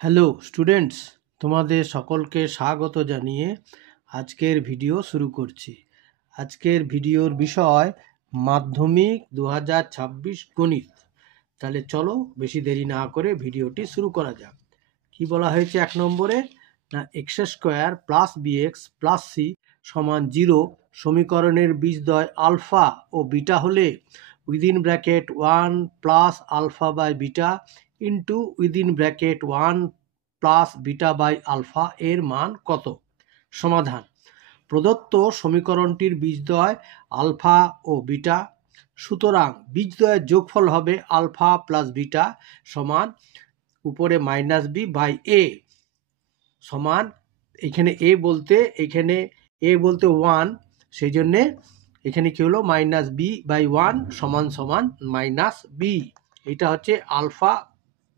Hello students, তোমাদের সকলকে স্বাগত জানিয়ে আজকের ভিডিও শুরু করছি। আজকের ভিডিওর বিষয় মাধ্যমিক 2026 গণিত। তাহলে চলো বেশি দেরি না করে ভিডিওটি শুরু করা যাক। কি বলা হয়েছে 1 নম্বরে? না, x square plus b x plus c সমান 0 সমীকরণের বীজদ্বয় আলফা ও বিটা হলে within bracket 1 plus alpha by beta into within bracket 1 plus beta by alpha এর মান কত? সমাধান: প্রদত্ত সমীকরণটির বীজদ্বয় আলফা ও বিটা, সুতরাং বীজদ্বয়ের যোগফল হবে আলফা প্লাস বিটা সমান উপরে মাইনাস বি বাই এ সমান, এখানে এ বলতে 1, সেই জন্যে এখানে কি হলো মাইনাস বি বাই 1 সমান সমান মাইনাস বি। এটা হচ্ছে আলফা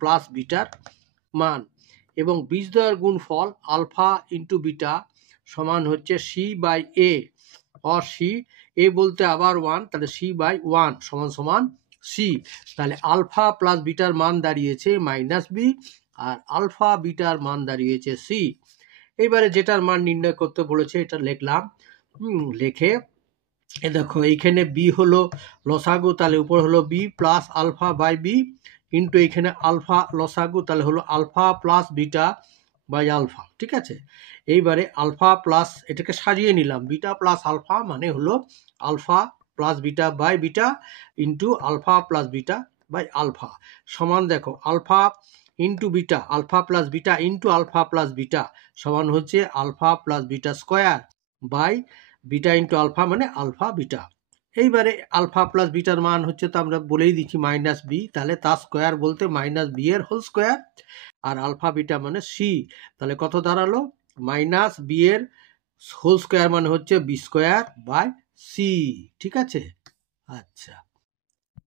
প্লাস বিটার মান। এবং বীজদ্বয়ের গুণফল আলফা ইন্টু বিটা সমান হচ্ছে c by a, or c, a বলতে আবার 1, তাহলে সি বাই 1 সমান সমান সি। তাহলে আলফা প্লাস বিটার মান দাঁড়িয়েছে মাইনাস বি আর আলফা বিটার মান দাঁড়িয়েছে সি। এইবারে যেটার মান নির্ণয় করতে বলেছে এটা লিখলাম। লিখে দেখো এইখানে বি হলো লসাগু, তাহলে উপর হলো b plus alpha by b into এইখানে আলফা লসাগু, তাহলে হলো alpha plus beta by alpha. ঠিক আছে, এইবারে আলফা প্লাস, এটাকে সাজিয়ে নিলাম, বিটা প্লাস আলফা মানে হলো alpha plus beta by beta into alpha plus beta by alpha সমান, দেখো alpha into beta, alpha plus beta into alpha plus beta সমান হচ্ছে alpha plus beta square by beta into alpha মানে alpha beta. এইবারে alpha plus বিটার মান হচ্ছে, তো আমরা বলেই দিচ্ছি মাইনাস বি, তাহলে তার স্কোয়ার বলতে মাইনাস বি এর হোল স্কোয়ার, আর আলফা বিটা মানে সি, তাহলে কত দাঁড়ালো মাইনাস বি এর হোল স্কোয়ার মানে হচ্ছে বি স্কোয়ার বাই সি। ঠিক আছে, আচ্ছা।